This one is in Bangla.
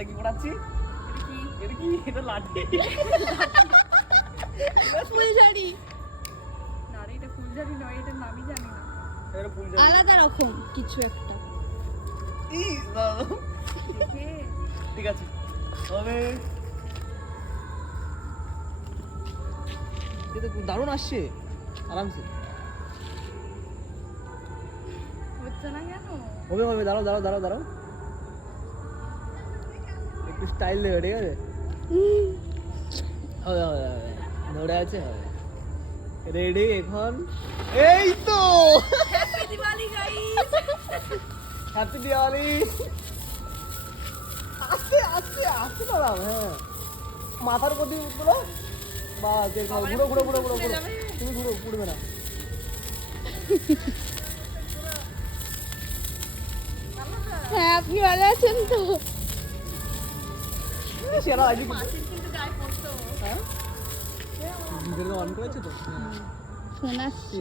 আমরা কি পড়াচ্ছি? এটা কি? এটা লাঠি। ফুলঝাড়ি না রে, এটা ফুলঝাড়ি নয়, এটার নামই জানি না। এটা ফুলঝাড়ি। আলাদা রকম কিছু একটা। দাও। দেখে ঠিক আছে তবে এটা দারুণ আসছে আরামসে। হচ্ছে না কেন? হবে হবে, দাঁড়াও দাঁড়াও দাঁড়াও দাঁড়াও, একটু স্টাইল দেবে, ঠিক আছে? হবে হবে হবে, ধরে আছে, হবে। রেডি এখন, এই তো happy Diwali guys. Happy Diwali. আস্তে আস্তে আস্তে দাঁড়াও, হ্যাঁ মাথার উপর দিয়ে উঠবো, বাস এরকম ঘুরো ঘুরো ঘুরো ঘুরো ঘুরো, তুমি ঘুরো, উঠবে না। হ্যাঁ, আপনি ভালো আছেন তো? সেরা আজকে মাছের কিন্তু গায়ে পড়তো। হ্যাঁ ভিডিওটা অন করেছে তো? শোনাচ্ছি।